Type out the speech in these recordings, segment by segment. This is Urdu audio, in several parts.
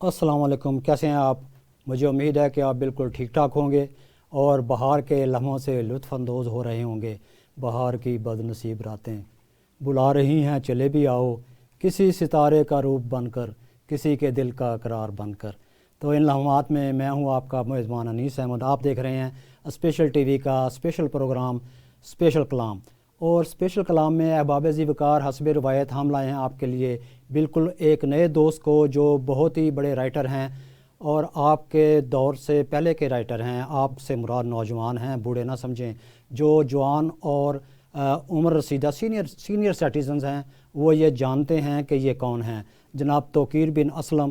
السلام علیکم، کیسے ہیں آپ؟ مجھے امید ہے کہ آپ بالکل ٹھیک ٹھاک ہوں گے اور بہار کے لمحوں سے لطف اندوز ہو رہے ہوں گے۔ بہار کی بد نصیب راتیں بلا رہی ہیں، چلے بھی آؤ، کسی ستارے کا روپ بن کر، کسی کے دل کا اقرار بن کر۔ تو ان لمحات میں ہوں آپ کا میزبان انیس احمد۔ آپ دیکھ رہے ہیں اسپیشل ٹی وی کا اسپیشل پروگرام اسپیشل کلام، اور اسپیشل کلام میں احباب ذی وقار حسب روایت ہم لائے ہیں آپ کے لیے بالکل ایک نئے دوست کو جو بہت ہی بڑے رائٹر ہیں اور آپ کے دور سے پہلے کے رائٹر ہیں۔ آپ سے مراد نوجوان ہیں، بوڑھے نہ سمجھیں، جو جوان اور عمر رسیدہ سینئر سٹیزنز ہیں وہ یہ جانتے ہیں کہ یہ کون ہیں۔ جناب توقیر بن اسلم۔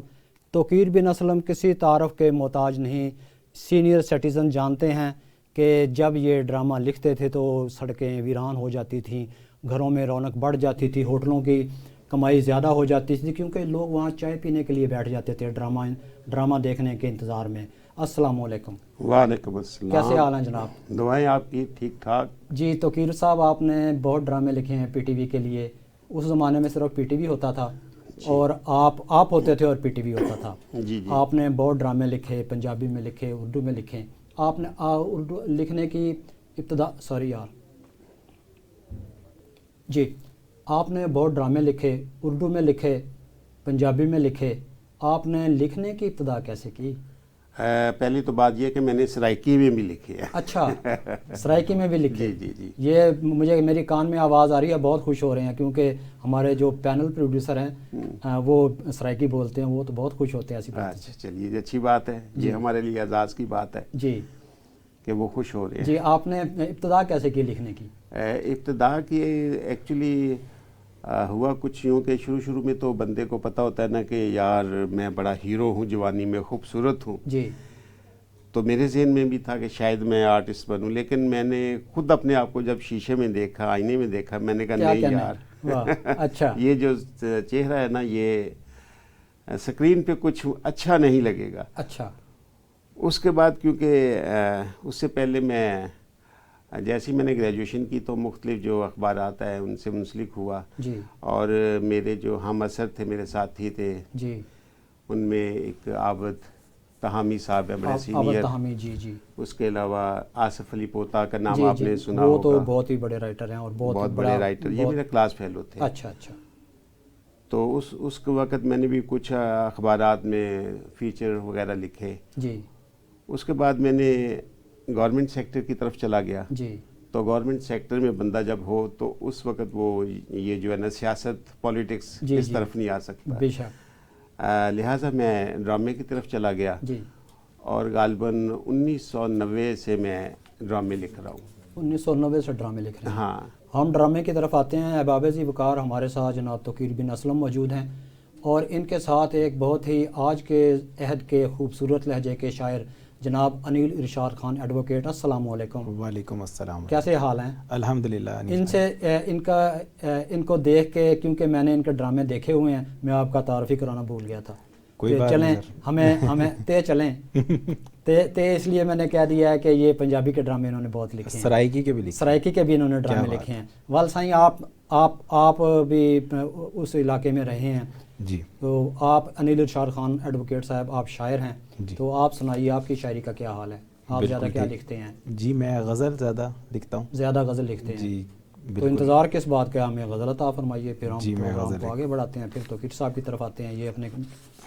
توقیر بن اسلم کسی تعارف کے محتاج نہیں، سینئر سٹیزن جانتے ہیں کہ جب یہ ڈرامہ لکھتے تھے تو سڑکیں ویران ہو جاتی تھیں، گھروں میں رونق بڑھ جاتی تھی، ہوٹلوں کی کمائی زیادہ ہو جاتی تھی کیونکہ لوگ وہاں چائے پینے کے لیے بیٹھ جاتے تھے ڈرامہ دیکھنے کے انتظار میں۔ السلام علیکم۔ وعلیکم السلام۔ کیسے حال ہیں جناب؟ دعائیں آپ کی ٹھیک ٹھاک۔ جی توقیر صاحب، آپ نے بہت ڈرامے لکھے ہیں پی ٹی وی کے لیے۔ اس زمانے میں صرف پی ٹی وی ہوتا تھا اور آپ ہوتے تھے اور پی ٹی وی ہوتا تھا۔ جی آپ نے بہت ڈرامے لکھے، پنجابی میں لکھے، اردو میں لکھے۔ آپ نے اردو لکھنے کی ابتدا جی آپ نے بہت ڈرامے لکھے، اردو میں لکھے، پنجابی میں لکھے۔ آپ نے لکھنے کی ابتدا کیسے کی؟ پہلی تو بات یہ کہ میں نے سرائکی میں بھی لکھی ہے۔ اچھا، سرائکی میں بھی لکھے؟ جی جی۔ یہ میری کان میں آواز آ رہی ہے، بہت خوش ہو رہے ہیں کیونکہ ہمارے جو پینل پروڈیوسر ہیں وہ سرائکی بولتے ہیں، وہ تو بہت خوش ہوتے ہیں ایسی بات۔ اچھا چلیے، اچھی بات ہے، یہ ہمارے لیے اعزاز کی بات ہے جی کہ وہ خوش ہو رہے ہیں۔ جی آپ نے ابتدا کیسے کی لکھنے کی؟ ابتدا کی ایکچولی ہوا کچھ یوں کہ شروع میں تو بندے کو پتہ ہوتا ہے نا کہ یار میں بڑا ہیرو ہوں، جوانی میں خوبصورت ہوں، جی تو میرے ذہن میں بھی تھا کہ شاید میں آرٹسٹ بنوں، لیکن میں نے خود اپنے آپ کو جب شیشے میں دیکھا، آئینے میں دیکھا، میں نے کہا نہیں یار اچھا یہ جو چہرہ ہے نا یہ اسکرین پہ کچھ اچھا نہیں لگے گا۔ اچھا۔ اس کے بعد کیونکہ اس سے پہلے جیسی میں نے گریجویشن کی تو مختلف جو اخبارات ہیں ان سے منسلک ہوا، جی اور میرے جو ہم اثر تھے، میرے ساتھی تھے، جی ان میں ایک عابد تہامی صاحب ہے، بڑے سینئر۔ تہامی، جی جی۔ اس کے علاوہ آصف علی پوتا کا نام جی آپ نے سنا وہ ہوگا، تو بہت ہی بڑے رائٹر ہیں اور بہت بڑے رائٹر، یہ میرا کلاس فیلو تھے۔ اچھا اچھا۔ تو اس وقت میں نے بھی کچھ اخبارات میں فیچر وغیرہ لکھے۔ جی۔ اس کے بعد میں نے گورنمنٹ سیکٹر کی طرف چلا گیا۔ جی۔ تو گورنمنٹ سیکٹر میں بندہ جب ہو تو اس وقت وہ یہ جو ہے نا سیاست پولیٹکس اس طرف نہیں آ سکتا، بے شک، لہٰذا میں ڈرامے کی طرف چلا گیا، جی۔ اور غالباً 1990 سے میں ڈرامے لکھ رہا ہوں۔ 1990 سے ڈرامے لکھ رہے ہیں؟ ہاں۔ ہم ڈرامے کی طرف آتے ہیں۔ احباب ذی وقار ہمارے ساتھ جناب توقیر بن اسلم موجود ہیں، اور ان کے ساتھ ایک بہت ہی آج کے عہد کے خوبصورت لہجے کے شاعر جناب انیل ارشاد خان ایڈوکیٹ۔ السلام علیکم۔ وعلیکم السلام۔ کیسے حال ہیں؟ الحمدللہ۔ ان کو دیکھ کے، کیونکہ میں نے ان کے ڈرامے دیکھے ہوئے ہیں، میں آپ کا تعارف ہی کرانا بھول گیا تھا۔ چلیں ہمیں چلیں اس لیے میں نے کہہ دیا ہے کہ یہ پنجابی کے ڈرامے انہوں نے بہت لکھے ہیں، سرائکی کے بھی انہوں نے ڈرامے لکھے ہیں۔ والسائیں آپ بھی اس علاقے میں رہے ہیں جی، تو آپ انیل ارشاد خان ایڈوکیٹ صاحب، آپ شاعر ہیں جی، تو آپ سنائیے آپ کی شاعری کا کیا حال ہے؟ آپ زیادہ کیا لکھتے ہیں؟ جی میں غزل زیادہ لکھتا ہوں۔ زیادہ غزل لکھتے ہیں؟ جی تو انتظار کس بات کا؟ ہمیں غزل عطا فرمائیے، پھر ہم جی میں پروگرام غزل کو آگے بڑھاتے ہیں، پھر توقیر صاحب کی طرف آتے ہیں، یہ اپنے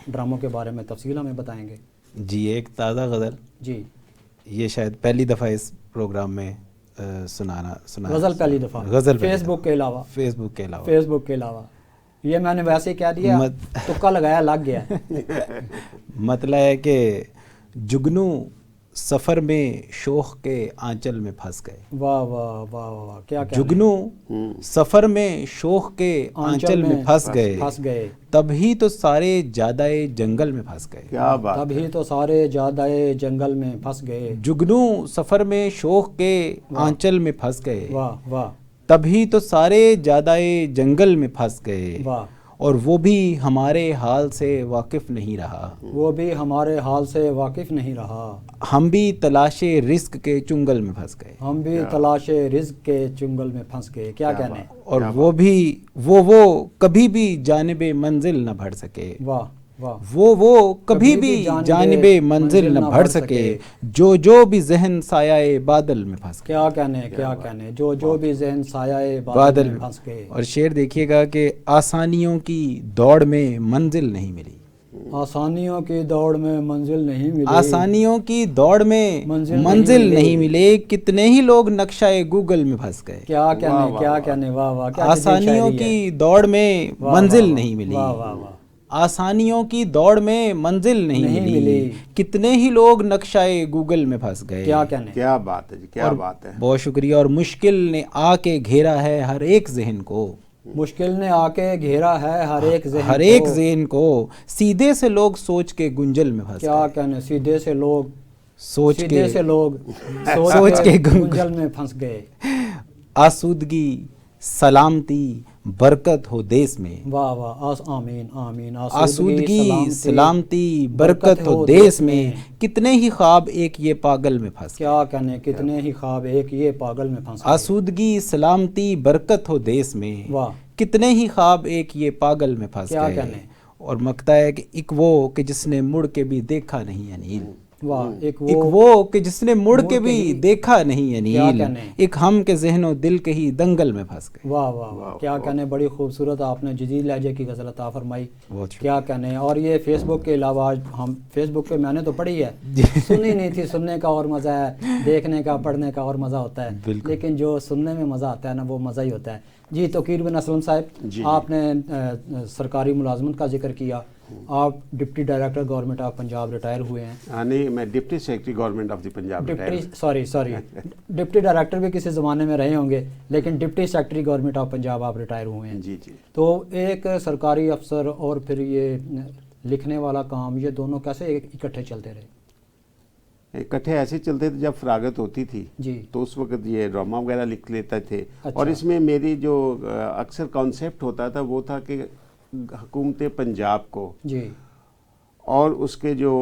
ڈراموں کے بارے میں تفصیل ہمیں بتائیں گے۔ جی ایک تازہ غزل، جی یہ شاید پہلی دفعہ اس پروگرام میں سنا غزل پہلی دفعہ غزل فیس بک کے علاوہ یہ میں نے ویسے ہی کہہ دیا، تکا لگایا لگ گیا۔ مطلب ہے کہ جگنو سفر میں شوق کے آنچل میں پھنس گئے۔ واہ واہ واہ واہ، کیا جگنو سفر میں شوق کے آنچل میں پھنس گئے، تبھی تو سارے جادائے جنگل میں پھنس گئے۔ کیا بات، تبھی تو سارے جادائے جنگل میں پھنس گئے۔ جگنو سفر میں شوق کے آنچل میں پھنس گئے، واہ واہ، تبھی تو سارے جادائے جنگل میں پھنس گئے، واہ، اور وہ بھی ہمارے حال سے واقف نہیں رہا، ہم بھی تلاش رزق کے چنگل میں پھنس گئے، کیا کہنے؟ اور وہ کبھی بھی جانب منزل نہ بڑھ سکے۔ واہ وہ کبھی بھی جانب منزل نہ بڑھ سکے، جو بھی ذہن سایہ بادل میں پھنس گئے. کیا کہنے جو بھی ذہن سایہ بادل میں پھنس گئے. اور شعر دیکھیے گا کہ آسانیوں کی دوڑ میں منزل نہیں ملی، آسانیوں کی دوڑ میں منزل نہیں ملی، آسانیوں کی دوڑ میں منزل نہیں ملے، کتنے ہی لوگ نقشہ گوگل میں پھنس گئے. کیا کہنے واہ واہ. آسانیوں کی دوڑ میں منزل نہیں ملی، آسانیوں کی دوڑ میں منزل نہیں ملی، کتنے ہی لوگ نقشہ گوگل میں پھنس گئے. کیا بات ہے جی، کیا بات ہے. بہت شکریہ. اور مشکل نے آ کے گھیرا ہے ہر ایک ذہن کو، مشکل نے آ کے گھیرا ہے ہر ایک ذہن کو، سیدھے سے لوگ سوچ کے گنجل میں پھنس گئے. کیا کہنے، سیدھے سے لوگ سوچ کے گنجل میں پھنس گئے. آسودگی سلامتی برکت ہو دیس میں، واہ واہ، آمین آمین. آسودگی سلامتی برکت ہو دیس میں، کتنے ہی خواب ایک یہ پاگل میں پھنس گئے. کیا کہنے، کتنے ہی خواب ایک یہ پاگل میں پھنس گئے. آسودگی سلامتی برکت ہو دیس میں، واہ، کتنے ہی خواب ایک یہ پاگل میں پھنس کیا گئے. کہنے. اور مکتا ہے کہ ایک وہ کہ جس نے مڑ کے بھی دیکھا نہیں انیل. واہ، ایک وہ کہ جس نے مڑ کے بھی دیکھا نہیں انیل، ایک ہم کے ذہن و دل کے ہی دنگل میں پھنس گئے. واہ واہ واہ، کیا کہنے. بڑی خوبصورت آپ نے جدید لہجے کی غزل عطا فرمائی. کیا کہنے. اور یہ فیس بک کے علاوہ ہم فیس بک پہ میں نے تو پڑھی ہے، سنی نہیں تھی. سننے کا اور مزہ ہے، دیکھنے کا پڑھنے کا اور مزہ ہوتا ہے، لیکن جو سننے میں مزہ آتا ہے نا وہ مزہ ہی ہوتا ہے. جی توقیر بن اسلم صاحب، آپ نے سرکاری ملازمت کا ذکر کیا. آپ deputy director government of Punjab retire ہوئے ہیں. نہیں، میں deputy secretary government of the Punjab. Sorry deputy director بھی کسی زمانے میں رہے ہوں گے، لیکن deputy secretary government of Punjab آپ ریٹائر ہوئے ہیں. جی جی. تو ایک سرکاری افسر اور پھر یہ لکھنے والا کام، یہ دونوں کیسے اکٹھے چلتے رہے؟ اکٹھے ایسے چلتے تھے، جب فراغت ہوتی تھی جی تو اس وقت یہ ڈرامہ وغیرہ لکھ لیتے تھے. اور اس میں میری جو اکثر کانسیپٹ ہوتا تھا وہ تھا کہ حکومت پنجاب کو جی اور اس کے جو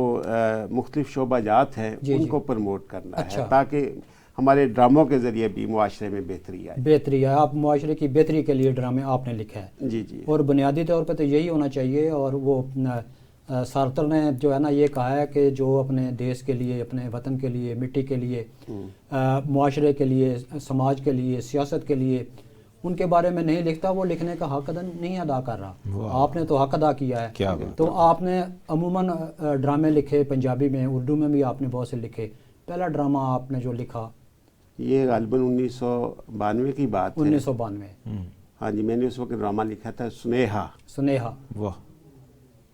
مختلف شعبہ جات ہیں ان کو پروموٹ کرنا ہے، تاکہ ہمارے ڈراموں کے ذریعے بھی معاشرے میں بہتری آئے. آپ معاشرے کی بہتری کے لیے ڈرامے آپ نے لکھا ہے. جی جی. اور بنیادی طور پہ تو یہی ہونا چاہیے. اور وہ سارتر نے جو ہے نا یہ کہا ہے کہ جو اپنے دیش کے لیے، اپنے وطن کے لیے، مٹی کے لیے، معاشرے کے لیے، سماج کے لیے، سیاست کے لیے ان کے بارے میں نہیں لکھتا، وہ لکھنے کا حق نہیں ادا کر رہا. آپ نے تو حق ادا کیا ہے. تو آپ نے عموماً ڈرامے لکھے پنجابی میں، اردو میں بھی آپ نے بہت سے لکھے. پہلا ڈرامہ آپ نے جو لکھا یہ غالباً 1992 کی بات ہے. 1992. ہاں جی. میں نے اس وقت ڈرامہ لکھا تھا سنیہا. واہ.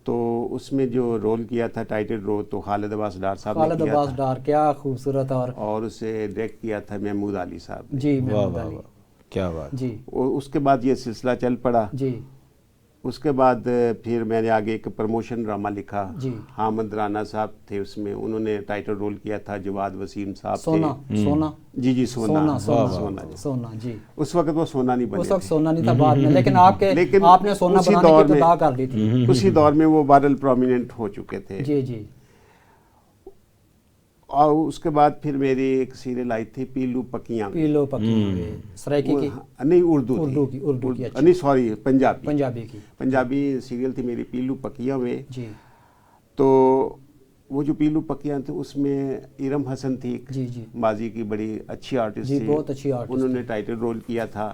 تو اس میں جو رول کیا تھا ٹائٹل رول تو خالد عباس ڈار صاحب نے خالد عباس ڈار، کیا خوبصورت. اور اسے ڈائریکٹ کیا تھا محمود علی صاحب نے. جی محمود علی. کیا بات. جی. اس کے بعد یہ سلسلہ چل پڑا. جی. اس کے بعد پھر میں نے آگے ایک پروموشن ڈرامہ لکھا. جی. حامد رانا صاحب تھے اس میں، انہوں نے ٹائٹل رول کیا تھا. جواد وسیم صاحب سونا. جی جی. سونا. جی. اس وقت وہ سونا نہیں بنے، اس وقت سونا نہیں تھا بعد میں، لیکن آپ نے سونا بنانے کی ابتدا کر دی تھی. اسی دور میں وہ بادل پرومیننٹ ہو چکے تھے. جی جی. اور اس کے بعد پھر میری ایک سیریل آئی تھی پیلو پکیاں. سرائکی کی نہیں، اردو کی. نہیں سوری، پنجابی سیریل تھی میری پیلو پکیاں میں. جی. تو وہ جو پیلو پکیاں تھے اس میں ارم حسن تھی، ماضی کی بڑی اچھی آرٹسٹ تھی، بہت اچھی آرٹسٹ، انہوں نے ٹائٹل رول کیا تھا.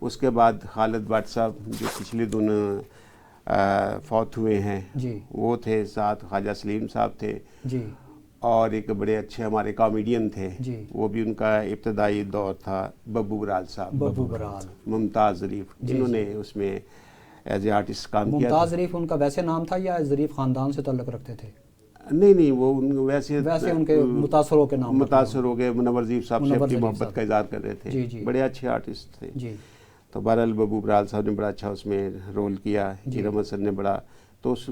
اس کے بعد خالد بٹ صاحب جو پچھلے دنوں فوت ہوئے ہیں وہ تھے، ساتھ خواجہ سلیم صاحب تھے. اور ایک بڑے اچھے ہمارے کامیڈین تھے، وہ بھی ان کا ابتدائی دور تھا، ببو برال صاحب، ممتاز ظریف، جنہوں نے اس میں ایز اے آرٹسٹ کام کیا. ممتاز ظریف ان کا ویسے نام تھا یا ظریف خاندان سے تعلق رکھتے تھے؟ نہیں، وہ ویسے ان کے متاثر ہو کے نام متاثر ہو گئے. منور ظریف صاحب سے اپنی محبت کا اظہار کر رہے تھے. بڑے اچھے آرٹسٹ تھے. تو بہرحال ببو برال صاحب نے بڑا اچھا اس میں رول کیا. ارم حسن نے بڑا، تو اس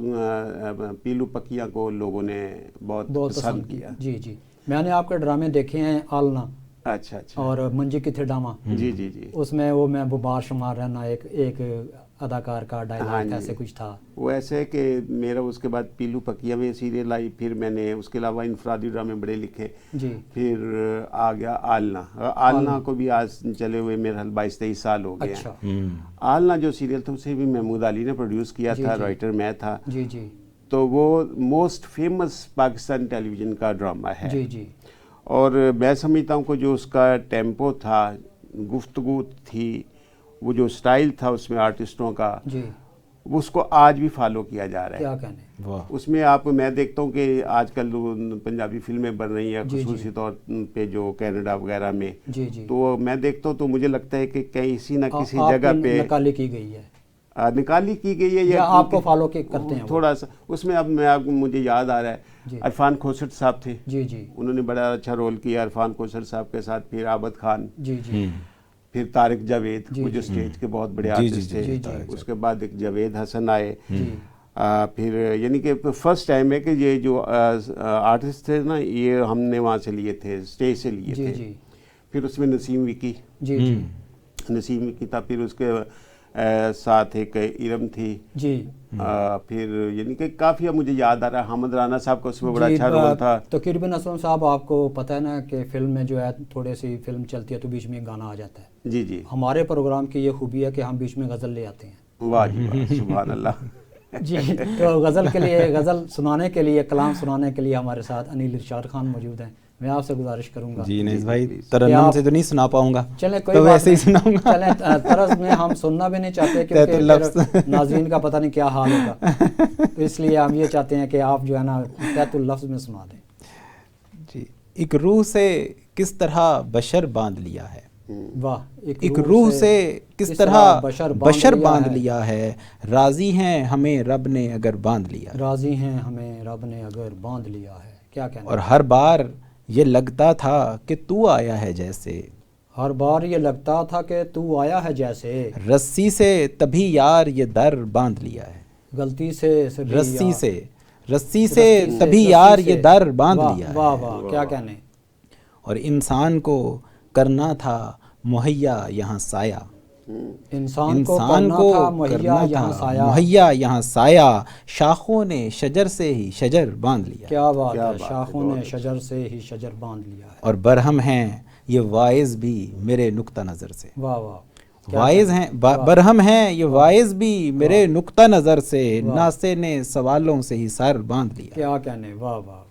پیلو پکیاں کو لوگوں نے بہت پسند کیا. جی. میں نے آپ کے ڈرامے دیکھے ہیں، آلنا اچھا اور منجی کی تھے ڈاما. جی. اس میں وہ میں بمار شمار رہنا ایک اداکار کا ڈائلاگ ایسے کچھ تھا. وہ ایسے کہ میرا اس کے بعد پیلو پکیاں میں سیریل آئی، پھر میں نے اس کے علاوہ انفرادی ڈرامے بڑے لکھے. پھر آ گیا آلنا کو بھی آج چلے ہوئے میرا 22-23 سال ہو گئے ہیں. آلنا جو سیریل تھا اسے بھی محمود علی نے پروڈیوس کیا تھا، رائٹر میں تھا. تو وہ موسٹ فیمس پاکستان ٹیلی ویژن کا ڈرامہ ہے. جی جی. اور میں سمجھتا ہوں کہ جو اس کا ٹیمپو تھا، گفتگو تھی، وہ جو سٹائل تھا اس میں آرٹسٹوں کا، جی، وہ اس کو آج بھی فالو کیا جا رہا ہے. کیا کہنے. اس میں میں دیکھتا ہوں کہ آج کل پنجابی فلمیں بن رہی ہیں خصوصی طور پہ جو کینیڈا وغیرہ میں، جی جی، تو میں دیکھتا ہوں تو مجھے لگتا ہے کہ کسی نہ کسی جگہ پہ نکالی کی گئی ہے، یا آپ کو فالو کرتے ہیں تھوڑا سا. اس میں اب مجھے یاد آ رہا ہے عرفان کھوسٹ صاحب تھے. جی جی. انہوں نے بڑا اچھا رول کیا عرفان کھوسٹ صاحب کے ساتھ. پھر عابد خان. جی جی. پھر طارق جاوید، وہ جو اسٹیج کے بہت بڑے آرٹسٹ تھے. اس کے بعد ایک جاوید حسن آئے. پھر یعنی کہ فرسٹ ٹائم ہے کہ یہ جو آرٹسٹ تھے نا، یہ ہم نے وہاں سے لیے تھے، اسٹیج سے لیے تھے. پھر اس میں نسیم وکی. جی جی. نسیم وکی تھا. پھر اس کے ساتھ ایک ارم تھی. جی. پھر یعنی کہ کافی مجھے یاد آ رہا ہے حامد رانا صاحب کا اس میں بڑا اچھا رول تھا. توقیر بن اسلم صاحب، آپ کو پتہ ہے نا کہ فلم میں جو ہے تھوڑے سی فلم چلتی ہے تو بیچ میں گانا آ جاتا ہے. جی جی. ہمارے پروگرام کی یہ خوبی ہے کہ ہم بیچ میں غزل لے آتے ہیں. واہ جی واہ، سبحان اللہ. جی. تو غزل کے لیے، غزل سنانے کے لیے، کلام سنانے کے لیے ہمارے ساتھ انیل ارشاد خان موجود ہیں. میں آپ سے گزارش کروں گا. جی نہیں بھائی، ترنم سے تو نہیں سنا پاؤں گا. چلیں کوئی بات نہیں، چلیں طرز میں ہم سننا بھی نہیں چاہتے کیونکہ ناظرین کا پتہ نہیں کیا حال ہوگا، تو اس لیے ہم یہ چاہتے ہیں کہ آپ جو ہے نا تحت اللفظ میں سنا دیں. جی. ایک روح سے کس طرح بشر باندھ لیا ہے. واہ. ایک روح سے کس طرح بشر باندھ لیا ہے. راضی ہیں ہمیں رب نے اگر باندھ لیا. راضی ہیں ہمیں رب نے اگر باندھ لیا ہے. کیا کہنا. اور ہر بار یہ لگتا تھا کہ تو آیا ہے جیسے. ہر بار یہ لگتا تھا کہ تو آیا ہے جیسے. رسی سے تبھی یار یہ در باندھ لیا ہے. غلطی سے رسی سے تبھی یار یہ در باندھ لیا ہے. واہ واہ، کیا کہنے. اور انسان کو کرنا تھا مہیا یہاں سایہ. انسان کو کرنا مہیا یہاں سایہ. شاخوں نے شجر سے ہی شجر باندھ لیا. کیا بات ہے. شاخوں نے شجر سے ہی شجر باندھ لیا ہے. اور برہم ہیں یہ وائز بھی میرے نقطہ نظر سے. واہ واہ. وائز ہیں، برہم ہیں یہ وائز بھی میرے نقطہ نظر سے. ناسے نے سوالوں سے ہی سر باندھ لیا. کیا کہنے. واہ واہ.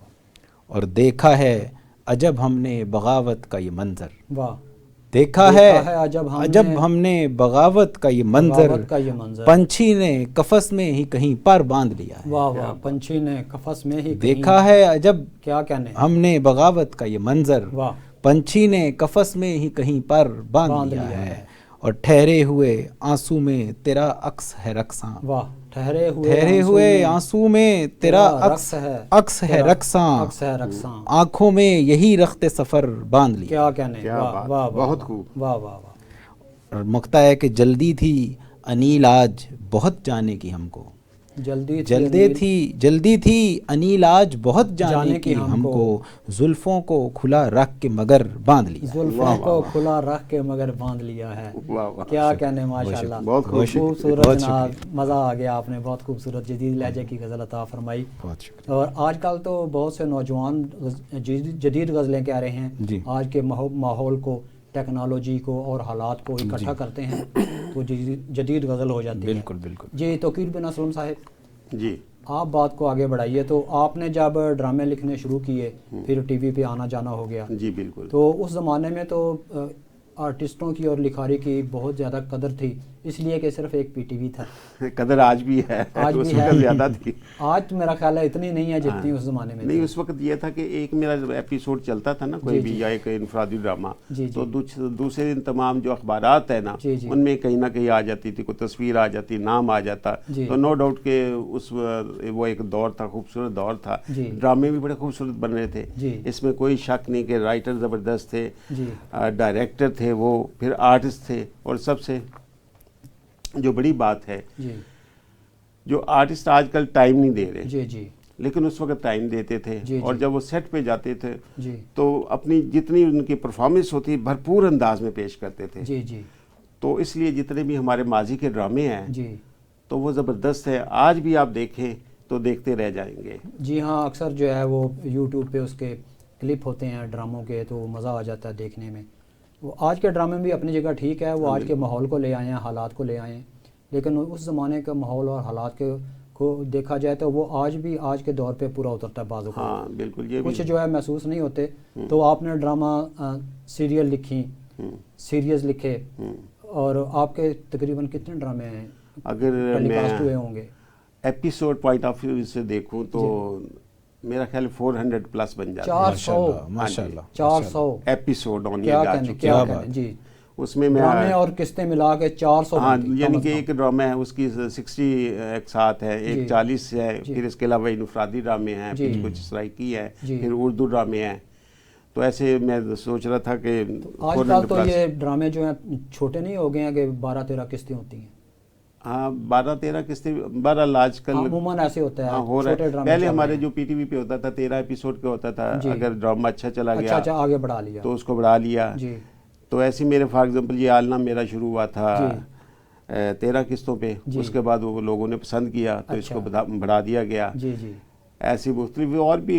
اور دیکھا ہے عجب ہم نے بغاوت کا یہ منظر. واہ. دیکھا ہے عجب ہم نے بغاوت کا یہ منظر. پنچھی نے قفس میں ہی کہیں پر باندھ لیا ہے. واہ واہ. پنچھی نے قفس میں ہی دیکھا ہے عجب کیا کہنے ہم نے بغاوت کا یہ منظر. واہ. پنچھی نے قفس میں ہی کہیں پر باندھ لیا ہے. اور ٹھہرے ہوئے آنسو میں تیرا عکس ہے رقصاں. واہ. ٹھہرے ہوئے آنسو میں تیرا عکس ہے رقصاں. آنکھوں میں یہی رخت سفر باندھ لیا. کیا کہنے. واہ. بہت خوب. واہ واہ. اور مکتا ہے کہ جلدی تھی انیل آج بہت جانے کی ہم کو. جلدی تھی انیل آج بہت جانے کی ہم کو. زلفوں کو کھلا رکھ کے مگر باندھ لیا. زلفوں کو کھلا رکھ کے مگر باندھ لیا ہے. کیا کہنے. ماشاءاللہ. بہت خوبصورت جناب. مزہ آ گیا. آپ نے بہت خوبصورت جدید لہجے کی غزل عطا فرمائی. اور آج کل تو بہت سے نوجوان جدید غزلیں کہہ رہے ہیں. آج کے ماحول کو، ٹیکنالوجی کو اور حالات کو اکٹھا کرتے ہیں تو جدید غزل ہو جاتی ہے. بالکل بالکل. جی توقیر بن اسلم صاحب، جی آپ بات کو آگے بڑھائیے. تو آپ نے جب ڈرامے لکھنے شروع کیے، پھر ٹی وی پہ آنا جانا ہو گیا. جی بالکل. تو اس زمانے میں تو آرٹسٹوں کی اور لکھاری کی بہت زیادہ قدر تھی، اس لیے کہ صرف ایک پی ٹی وی تھا. قدر آج بھی ہے. آج بھی ہے. زیادہ تھی. آج میرا خیال ہے اتنی نہیں ہے جتنی اس زمانے میں. نہیں، اس وقت یہ تھا کہ ایک میرا ایپیسوڈ چلتا تھا نا کوئی بھی، یا ایک انفرادی ڈرامہ، تو دوسرے دن تمام جو اخبارات ہیں نا ان میں کہیں نہ کہیں آ جاتی تھی، کوئی تصویر آ جاتی، نام آ جاتا. تو نو ڈاؤٹ کہ وہ ایک دور تھا، خوبصورت دور تھا. ڈرامے بھی بڑے خوبصورت بن رہے تھے. اس میں کوئی شک نہیں کہ رائٹر زبردست تھے، ڈائریکٹر تھے وہ، پھر آرٹسٹ تھے. اور سب سے جو بڑی بات ہے، جو آرٹسٹ آج کل ٹائم نہیں دے رہے، لیکن اس وقت ٹائم دیتے تھے. اور جب وہ سیٹ پہ جاتے تھے تو اپنی جتنی ان کی پرفارمنس ہوتی بھرپور انداز میں پیش کرتے تھے. تو اس لیے جتنے بھی ہمارے ماضی کے ڈرامے ہیں تو وہ زبردست ہے. آج بھی آپ دیکھیں تو دیکھتے رہ جائیں گے. جی ہاں، اکثر جو ہے وہ یوٹیوب پہ اس کے کلپ ہوتے ہیں ڈراموں کے، تو مزہ آ جاتا ہے دیکھنے میں. وہ آج کے ڈرامے بھی اپنی جگہ ٹھیک ہے، وہ آج کے ماحول کو لے آئے ہیں، حالات کو لے آئے ہیں، لیکن اس زمانے کا ماحول اور حالات کے کو دیکھا جائے تو وہ آج کے دور پہ پورا اترتا ہے بعض اوقات. ہاں بالکل. یہ کچھ جو ہے محسوس نہیں ہوتے. تو آپ نے ڈرامہ سیریل لکھی, سیریز لکھے, اور آپ کے تقریباً کتنے ڈرامے ہیں اگر ٹیلی میں کاسٹ ہوئے ہوں گے؟ ایپیسوڈ پوائنٹ آف ویو سے دیکھوں تو میرا خیال 400 پلس بن جاتا ہے. 400 ماشاءاللہ 400 ایپیسوڈ آن کیا جا کہنے چکے کیا ہیں. کہنے جی. اس میں ڈرامے اور قسطیں ملا کے 400 ہاں بنتی یعنی کہ ایک ڈرامہ ہے اس کی 60 اقساط ہے, ایک 40 ہے, پھر اس کے علاوہ انفرادی ڈرامے ہیں, پھر کچھ سرائکی ہے, پھر اردو ڈرامے ہیں. تو ایسے میں سوچ رہا تھا کہ آج کل تو یہ ڈرامے جو ہیں چھوٹے نہیں ہو گئے ہیں کہ 12-13 قسطیں ہوتی ہیں. ہاں 12-13 قسطیں بہرحال آج کل عموماً ایسے ہوتا ہے. ہو رہا ہے. پہلے ہمارے جو پی ٹی وی پہ ہوتا تھا 13 ایپیسوڈ کا ہوتا تھا, اگر ڈرامہ اچھا چلا گیا آگے بڑھا لیا تو اس کو بڑھا لیا. تو ایسے میرے فار ایگزامپل یہ عالنہ میرا شروع ہوا تھا 13 قسطوں پہ, اس کے بعد وہ لوگوں نے پسند کیا تو اس کو بڑھا دیا گیا. ایسی مختلف اور بھی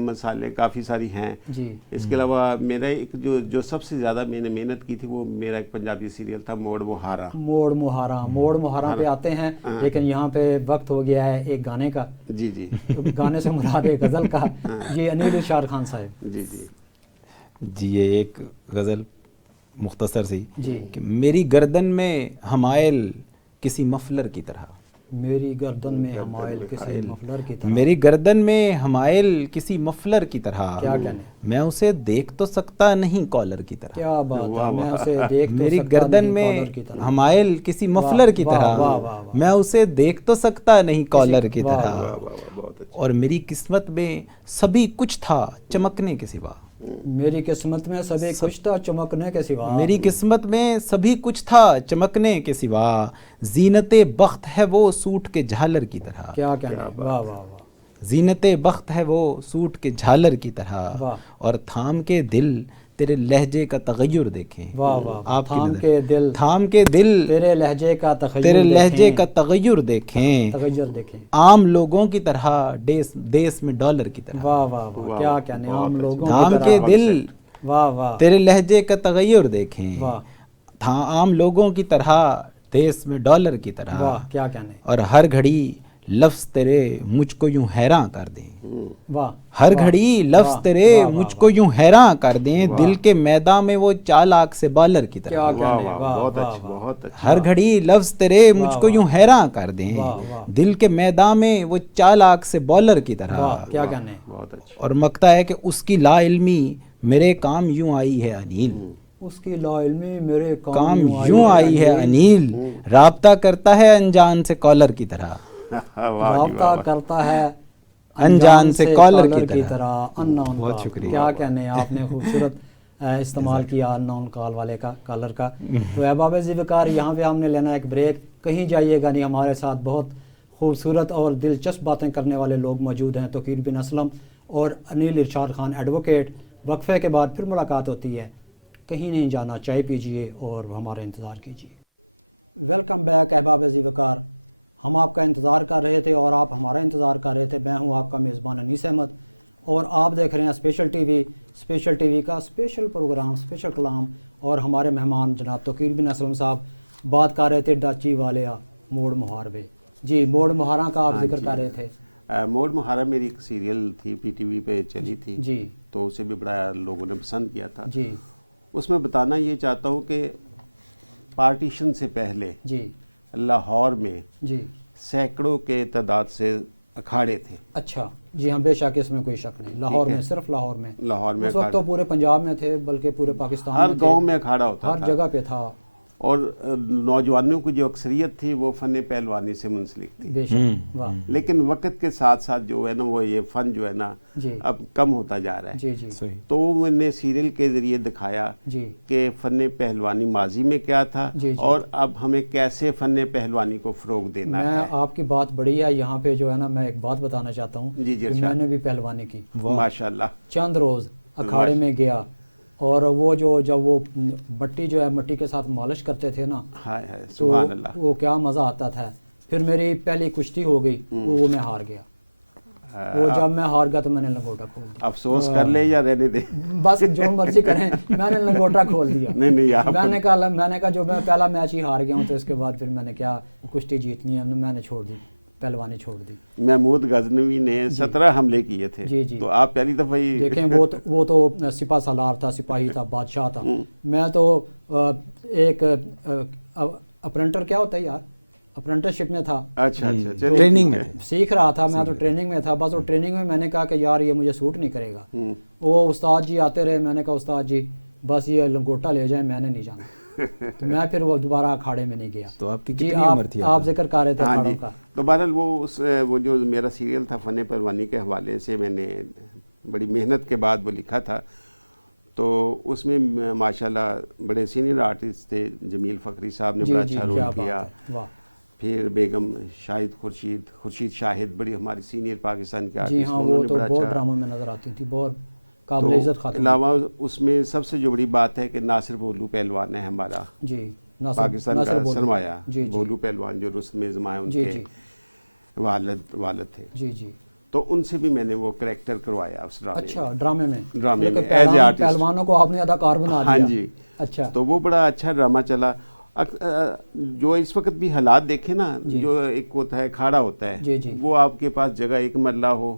مسالے کافی ساری ہیں. اس کے علاوہ میرا ایک جو سب سے زیادہ میں نے محنت کی تھی وہ میرا ایک پنجابی سیریل تھا موڑ مہارا. موڑ مہارا پہ آتے ہیں, لیکن یہاں پہ وقت ہو گیا ہے ایک گانے کا. جی جی. گانے سے مراد ہے غزل کا. یہ انیل ارشاد خان صاحب. جی جی جی. یہ ایک غزل مختصر سی کہ میری گردن میں حمائل کسی مفلر کی طرح, میری گردن میں حمائل کسی مفلر کی طرح, میری گردن میں حمائل کسی مفلر کی طرح, کیا کہنے, میں اسے دیکھ تو سکتا نہیں کالر کی طرح. کیا بات ہے, میں اسے دیکھ تو میری سکتا گردن نہیں میں کالر کی طرح, حمائل کسی مفلر کی طرح, میں اسے دیکھ تو سکتا نہیں کالر کی طرح. اور میری قسمت میں سبھی کچھ تھا چمکنے کے سوا, میری قسمت میں سبھی کچھ تھا چمکنے کے سوا, میری قسمت میں سبھی کچھ تھا چمکنے کے سوا, زینت بخت ہے وہ سوٹ کے جھالر کی طرح. کیا کہنا, واہ واہ واہ. زینت بخت ہے وہ سوٹ کے جھالر کی طرح, اور تھام کے دل تیرے لہجے کا تغیر دیکھیں. واہ واہ. آپ تھام کے دل, تھام کے دل تیرے لہجے کا تغیر, تیرے لہجے کا تغیر دیکھیں, تغیر دیکھیں. عام لوگوں کی طرح دیس میں ڈالر کی طرح. واہ واہ واہ. کیا کہنے, عام لوگوں تھام کے دل, واہ واہ, تیرے لہجے کا تغیر دیکھیں, واہ, عام لوگوں کی طرح دیس میں ڈالر کی طرح. واہ. کیا کہنے, اور ہر گھڑی لفظ تیرے مجھ کو یوں حیراں کر دیں. واہ. ہر گھڑی لفظ تیرے مجھ کو یوں حیراں کر دیں, دل کے میدان میں وہ چالاک سے بالر کی طرح. کیا کہنے, بہت اچھا, بہت اچھا. ہر گھڑی لفظ تیرے مجھ کو یوں حیراں کر دیں, دل کے میدان میں وہ چالاک سے بالر کی طرح. کیا کہنے, بہت اچھا. اور مکتا ہے کہ اس کی لا علمی میرے کام یوں آئی ہے انیل, اس کی لا علمی میرے کام یوں آئی ہے انیل, رابطہ کرتا ہے انجان سے کالر کی طرح. رابطہ کرتا ہے انجان سے کالر کی طرح. انون. بہت شکریہ. کیا کہنے, آپ نے خوبصورت استعمال کیا انون کال والے کا, کالر کا. تو احباب ذی وقار, یہاں پہ ہم نے لینا ایک بریک, کہیں جائیے گا نہیں. ہمارے ساتھ بہت خوبصورت اور دلچسپ باتیں کرنے والے لوگ موجود ہیں, توقیر بن اسلم اور انیل ارشاد خان ایڈوکیٹ. وقفے کے بعد پھر ملاقات ہوتی ہے, کہیں نہیں جانا, چائے پیجئے اور ہمارا انتظار کیجئے. ویلکم بیک احباب ذی وقار. ہم آپ کا انتظار کر رہے تھے اور آپ ہمارا انتظار کر رہے تھے. میں ہوں آپ کا میزبان انیس احمد, اور آپ دیکھ رہے ہیں special T V. Special T V کا اسپیشل پروگرام اسپیشل کلام, اور ہمارے مہمان جناب توقیر بن اسلم صاحب بات کر رہے تھے ڈاچی والیا موڑ مہاروے. جی, موڑ مہارا کا آپ ذکر کر رہے تھے. موڑ مہارا میری ایک سیریل تھی, پی ٹی وی پہ چلی تھی. جی. تو اسے بھی بڑا لوگوں نے پسند کیا تھا. جی. اس میں بتانا یہ چاہتا ہوں کہ پارٹیشن سے پہلے جی لاہور میں جی سینکڑوں کے تعداد سے اکھاڑے تھے. اچھا جی ہاں, بے شک, اس میں کوئی شک نہیں. لاہور میں, صرف لاہور میں اس وقت تو پورے پنجاب میں تھے, بلکہ پورے پاکستان میں, ہر گاؤں میں اکھاڑا ہوتا تھا, ہر جگہ پہ تھا. اور نوجوانوں کی جو اکثریت تھی وہ فن پہلوانی سے منسلک تھی. بے شک. واہ. لیکن وقت کے ساتھ ساتھ جو ہے نا وہ یہ فن جو ہے نا اب کم ہوتا جا رہا ہے. جی جی. تو میں نے سیریل کے ذریعے دکھایا کہ فن پہلوانی ماضی میں کیا تھا اور اب ہمیں کیسے فن پہلوانی کو فروغ دینا ہے. میں آپ کی بات بڑی ہے یہاں پہ جو ہے نا, میں ایک بات بتانا چاہتا ہوں. میں نے بھی پہلوانی کی ماشاءاللہ. چند روز اکھاڑے میں گیا, اور وہ جب وہ مٹی جو ہے مٹی کے ساتھ مالش کرتے تھے نا, تو وہ کیا مزہ آتا تھا. پھر میری پہلی کشتی ہو گئی, وہ میں ہار گیا. وہ جب میں ہار گیا تو میں نے لنگوٹا کھول دیا. افسوس کر لیں یا رہنے دیں, بس جو مرضی کریں, میں نے لنگوٹا کھول دیا. میں نے کہا جو میں پہلا میچ ہی ہار گیا ہوں, تو اس کے بعد پھر میں نے کیا کشتی جیتنی ہے, میں نے چھوڑ دی. پہلوانی چھوڑ دی. محمود غزنوی نے 17 حملے کیے تھے. جی جی. تو آپ پہلی دفعہ ہی دیکھیں وہ تو سپہ سالار تھا, سپاہی تھا, بادشاہ تھا. میں تو ایک اپرنٹر کیا ہوتا ہے یار, اپرنٹرشپ میں تھا. اچھا ٹریننگ میں سیکھ رہا تھا میں, تو ٹریننگ میں تھا. بس وہ ٹریننگ میں میں نے کہا کہ یار یہ مجھے سوٹ نہیں کرے گا. وہ استاد جی آتے رہے, میں نے کہا استاد جی بس یہ لنگوٹا لے جائیں, میں نے نہیں جانا. تو میں پھر وہ دوبارہ اکھاڑے میں نہیں گیا. تو آپ کی کتنی عمر تھی؟ آپ ذکر کر رہے تھے اکھاڑوں کا. تو بہرحال وہ جو میرا سیریل تھا فن پہلوانی کے حوالے سے میں نے بڑی محنت کے بعد وہ لکھا تھا. تو اس میں ماشاءاللہ بڑے سینئر آرٹسٹ تھے. جمیل فخری صاحب نے بڑا اچھا رول کیا. پھر بیگم خورشید شاہد بڑی ہماری سینئر پاکستان کے آرٹسٹ, انہوں نے بڑا اچھا. بہت ڈراموں میں نظر آتی تھی, بہت قابل عزت خاتون. علاوہ اس میں سب سے جو بڑی بات ہے کہ ناصر بھولو پہلوان ہے ہمارا, جی پاکستان کا سرمایہ. بھولو پہلوان جو رستم زماں ان کے والد تھے. جی جی. تو ان سے بھی میں نے وہ کریکٹر کروایا اس ڈرامے. اچھا, ڈرامے میں ایز اے آرٹسٹ پہلوانوں کو آپ نے اداکار بنا دیا. ہاں جی. اچھا. تو وہ بڑا اچھا ڈرامہ چلا. جو اس وقت بھی حالات دیکھیں نا, جو ایک ہوتا ہے اکھاڑا ہوتا ہے, وہ آپ کے پاس جگہ 1 مرلہ ہو,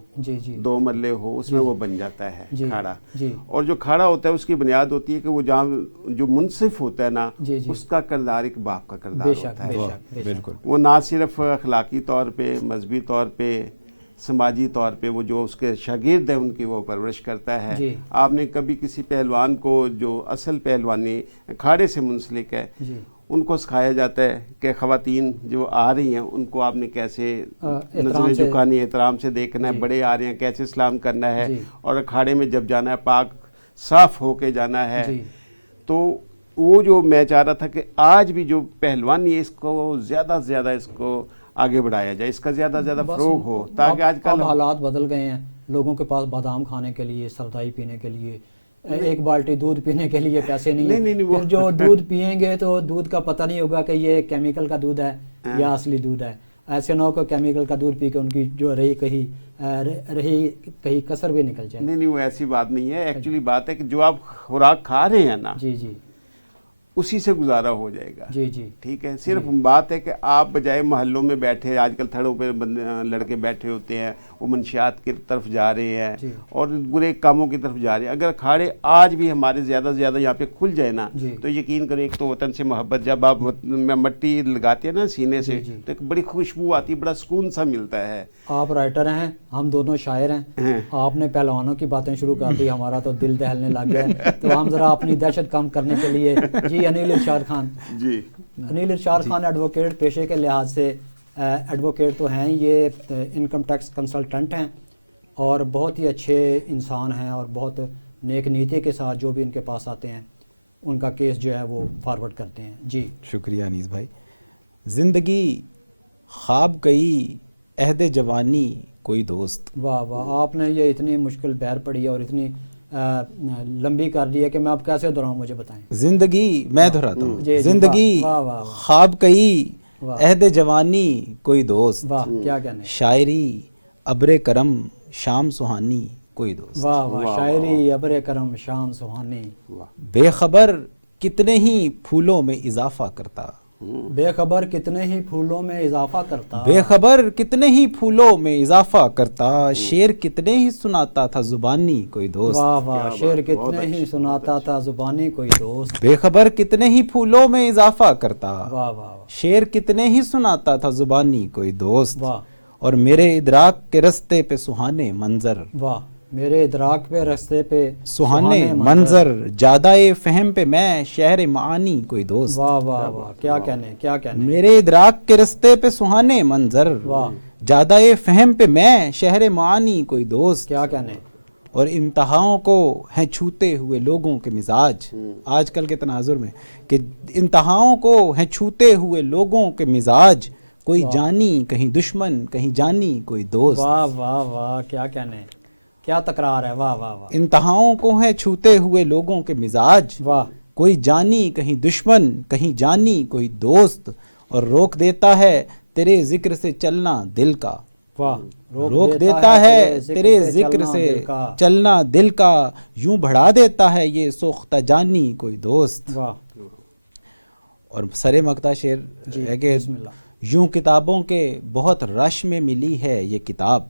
2 مرلے ہو, اس میں وہ بن جاتا ہے کھاڑا. اور جو کھاڑا ہوتا ہے اس کی بنیاد ہوتی ہے کہ وہ جہاں جو منصف ہوتا ہے نا, اس کا کردار ایک باپ کا کردار ہوتا ہے. بالکل. وہ نہ صرف اخلاقی طور پہ, مذہبی طور پہ, سماجی طور پہ وہ جو اس کے شاگرد ہیں ان کی وہ پرورش کرتا ہے. آپ نے کبھی کسی پہلوان کو جو اصل پہلوانی کھاڑے سے منسلک ہے, ان کو سکھایا جاتا ہے کہ خواتین جو آ رہی ہیں ان کو آپ نے کیسے نظریں جھکانی, احترام سے دیکھنا ہے. بڑے آ رہے ہیں کیسے سلام کرنا ہے, اور اکھاڑے میں جب جانا ہے پاک صاف ہو کے جانا ہے. تو وہ جو میں چاہ رہا تھا کہ آج بھی جو پہلوانی ہے اس کو زیادہ سے زیادہ اس کو آگے بڑھایا جائے, اس کا زیادہ زیادہ فروغ ہو, تاکہ آج کل حالات بدل گئے ہیں. لوگوں کے پاس بادام کھانے کے لیے, سردائی پینے کے لیے, 1 بالٹی دودھ پینے کے لیے پیسے نہیں ہیں. پھر جو دودھ پیئیں گے تو دودھ کا پتہ نہیں ہوگا کہ یہ کیمیکل کا دودھ ہے یا اصلی دودھ ہے. ایسے نہ ہو کہ کیمیکل کا دودھ پی کے ان کی جو رہی کہیں کسر بھی نکل جائے. نہیں وہ ایسی بات نہیں ہے. ایکچولی بات ہے کہ جو آپ خوراک کھا رہے ہیں نا, جی جی, اسی سے گزارا ہو جائے گا. جی جی. ٹھیک ہے. صرف بات ہے کہ آپ بجائے محلوں میں بیٹھے, آج کل تھڑوں پہ لڑکے بیٹھے ہوتے ہیں, وہ منشیات کی طرف جا رہے ہیں اور برے کاموں کی طرف جا رہے ہیں. اگر اکھاڑے آج بھی ہمارے زیادہ سے زیادہ یہاں پہ کھل جائے نا, تو یقین کریں ایک تو وطن سے محبت, جب آپ مٹی لگاتے ہیں نا سینے سے, تو ایک بڑی خوشبو آتی ہے, بڑا سکون سا ملتا ہے. آپ رائٹر ہیں, ہم دونوں شاعر ہیں. آپ نے پہلوانوں کی باتیں شروع کر دی, ہمارا تو دل دہلنے لگ گیا. تو ہم ذرا اپنی دہشت کم کرنے کے لیے, جی انیل ارشاد خان. جی انیل ارشاد خان ایڈوکیٹ پیشے کے لحاظ سے, ایڈوکیٹ تو ہیں, یہ انکم ٹیکس کنسلٹنٹ ہیں اور بہت ہی اچھے انسان ہیں, اور بہت نیک نیتی کے ساتھ جو بھی ان کے پاس آتے ہیں ان کا کیس جو ہے وہ فارورڈ کرتے ہیں. جی شکریہ انیس بھائی. زندگی خواب کئی عہد جوانی کوئی دوست. واہ واہ, آپ نے یہ اتنی مشکل بہر پڑی ہے اور اتنی لمبی کر دی ہے کہ میں اب کیسے دہراؤں, مجھے بتائیں. زندگی, میں دہراتا ہوں, زندگی خواب کئی عہد جوانی کوئی دوست. واہ کیا کہنے. شاعری ابر کرم شام سہانی کوئی دوست. واہ واہ, شاعری ابر کرم شام سہانی. بے خبر کتنے ہی پھولوں میں اضافہ کرتا, بے خبر کتنے ہی پھولوں میں اضافہ کرتا, بے خبر کتنے ہی پھولوں میں اضافہ کرتا, شعر کتنے ہی سناتا تھا زبانی کوئی دوست. واہ واہ, شعر کتنے ہی سناتا تھا زبانی کوئی دوست. بے خبر کتنے ہی پھولوں میں اضافہ کرتا, واہ واہ, شعر کتنے ہی سناتا تھا زبانی کوئی دوست. واہ, اور میرے ادراک کے رستے پہ سہانے منظر. واہ, میرے ادراک پہ رستے پہ سہانے منظر, جادائے فہم پہ میں شہر معانی کوئی دوست. واہ واہ واہ, کیا کہنے, کیا کہنے. میرے ادراک کے رستے پہ سہانے منظر, جادائے فہم پہ میں شہر معانی کوئی دوست. کیا کہنے. اور انتہاؤں کو ہیں چھوتے ہوئے لوگوں کے مزاج, آج کل کے تناظر میں کہ انتہاؤں کو ہیں چھوتے ہوئے لوگوں کے مزاج, کوئی جانی کہیں دشمن کہیں جانی کوئی دوست. واہ واہ واہ, کیا کہنے, کیا تکرار ہے. واہ واہ واہ. انتہاؤں کو ہیں چھوتے ہوئے لوگوں کے مزاج, واہ, کوئی جانی کہیں دشمن کہیں جانی کوئی دوست, اور روک دیتا ہے تیرے ذکر سے چلنا دل کا. واہ, روک دیتا ہے تیرے ذکر سے چلنا دل کا, یوں بڑھا دیتا ہے یہ سوختہ جانی کوئی دوست. واہ. اور سرے مقطع شعر ہے کہ یوں کتابوں کے بہت رش میں ملی ہے یہ کتاب،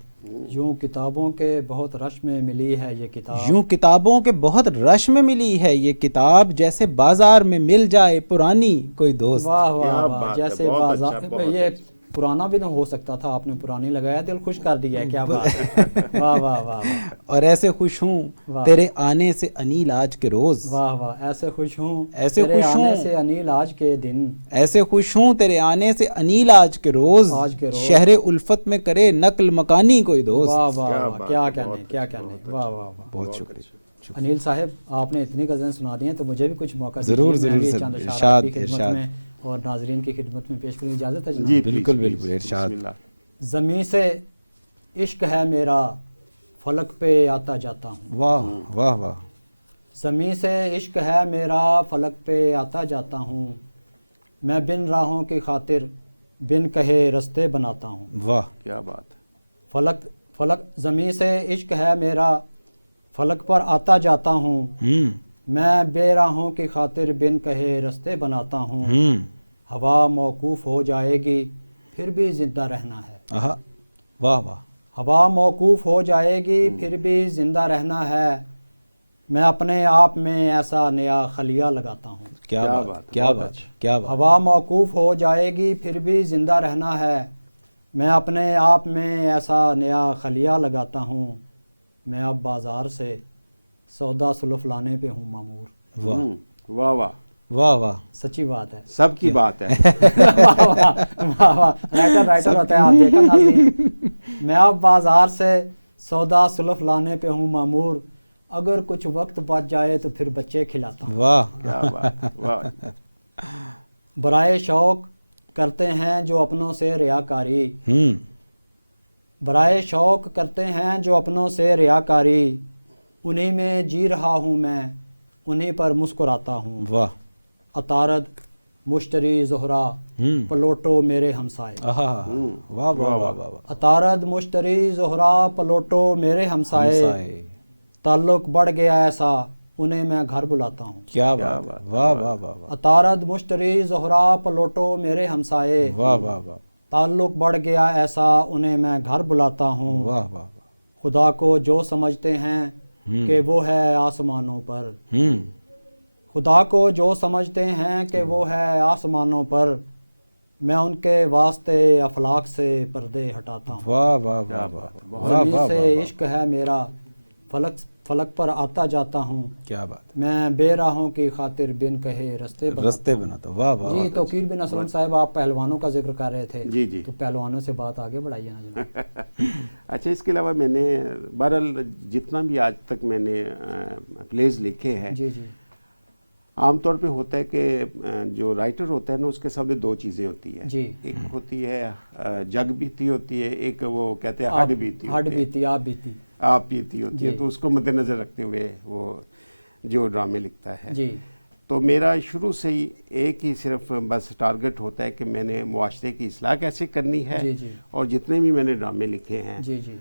یوں کتابوں کے بہت رش میں ملی ہے یہ کتاب، یوں کتابوں کے بہت رش میں ملی ہے یہ کتاب، جیسے بازار میں مل جائے پرانی کوئی دوست۔ واہ واہ واہ، جیسے بازار، یہ پرانا بھی تو ہو سکتا تھا، آپ نے پرانی لگایا، دل خوش کر دیا ہے، کیا بات ہے، واہ واہ واہ واہ۔ اور ایسے خوش ہوں تیرے آنے سے انیل آج کے روز، واہ واہ، ایسے خوش ہوں ایسے تیرے خوش ہوں آنے سے انیل آج کے دن، ایسے خوش ہوں تیرے آنے سے انیل آج کے روز، آج کے روز، شہر الفت میں کرے نقل مکانی کوئی دوست۔ واہ واہ واہ، کیا کہنے، کیا کہنے، واہ واہ واہ۔ بہت شکریہ۔ انیل صاحب، آپ نے اتنی غزلیں سنا دی ہیں تو مجھے بھی کچھ موقع ضرور دیجیے، میں بھی ضرور چند سر، اشعار ارشاد آپ کی خدمت ارشاد۔ میں اور ناظرین کی خدمت میں پیش کرنے کی اجازت ہے جناب؟ جی بالکل بالکل، ارشاد۔ زمین سے عشق ہے میرا، فلک پہ آتا جاتا ہوں، واہ واہ واہ، زمین سے عشق ہے میرا، فلک پہ آتا جاتا ہوں، میں بن راہوں کی خاطر بن کہے رستے بناتا ہوں، واہ کیا بات ہے۔ فلک زمین سے عشق ہے میرا، فلک پر آتا جاتا ہوں، میں بے راہوں کی خاطر بن کہے رستے بناتا ہوں، ہوا موقوف ہو جائے گی پھر بھی زندہ رہنا ہے، واہ واہ، ہوا موقوف ہو جائے گی پھر بھی زندہ رہنا ہے، میں اپنے آپ میں ایسا نیا خلیہ لگاتا ہوں، کیا بات، کیا بات، کیا بات۔ ہوا موقوف ہو جائے گی پھر بھی زندہ رہنا ہے، میں اپنے آپ میں ایسا نیا خلیہ لگاتا ہوں، میں اب بازار سے سودا سلف لانے پہ ہوں معمور۔ واہ واہ واہ واہ واہ، سچی بات ہے، سب کی بات ہے۔ واہ واہ واہ واہ، رائٹر ہوتا ہے، آپ دیکھا ناظرین، میں اب بازار سے سودا سلف لانے پہ ہوں معمور، اگر کچھ وقت بچ جائے تو پھر بچے کھلاتا ہوں، واہ، کیا بات، واہ۔ برائے شوق کرتے ہیں جو اپنوں سے ریاکاری، برائے شوق کرتے ہیں جو اپنوں سے ریاکاری، انہی میں جی رہا ہوں میں، انہی پر مسکراتا ہوں، واہ، عطارد مشتری زہرا پلوٹو میرے ہمسائے، واہ واہ واہ واہ، عطارد مشتری زہرا پلوٹو میرے ہمسائے، تعلق بڑھ گیا ایسا انہیں میں گھر بلاتا ہوں، کیا بات، واہ واہ واہ، عطارد مشتری زہرا پلوٹو میرے ہمسائے، واہ واہ واہ، تعلق بڑھ گیا ایسا انہیں میں گھر بلاتا ہوں، واہ واہ، خدا کو جو سمجھتے ہیں کہ وہ ہے آسمانوں پر، خدا کو جو سمجھتے ہیں کہ وہ ہے آسمانوں پر، میں ان کے واسطے افلاک سے پردے ہٹاتا ہوں، واہ واہ واہ واہ، زمین سے عشق ہے میرا، فلک پر آتا جاتا ہوں، کیا بات، میں بے راہوں کی خاطر بن کہے رستے بناتا، واہ واہ۔ جی توقیر بن اسلم صاحب، آپ پہلوانوں کا ذکر کر رہے تھے، جی جی، تو پہلوانوں سے بات آگے بڑھائیے نا جناب۔ اچھا، اس کے علاوہ میں نے بہرحال جتنا بھی آج تک میں نے پلیز لکھے ہیں، جی جی، عام طور پہ ہوتا ہے کہ جو رائٹر ہوتا ہے نا، اس کے سامنے دو چیزیں ہوتی ہیں، جی، ایک ہوتی ہے جگ بیتی ہوتی ہے، ایک وہ کہتے ہیں ہڈ بیتی، ہڈ بیتی، آپ بیتی، آپ بیتی ہوتی ہے، تو اس کو مد نظر رکھتے ہوئے وہ جو ڈرامے لکھتا ہے، جی، تو میرا شروع سے ہی ایک ہی صرف بس ٹارگٹ ہوتا ہے کہ میں نے معاشرے کی اصلاح کیسے کرنی ہے، جی جی، اور جتنے بھی میں نے ڈرامے لکھے ہیں جی جی،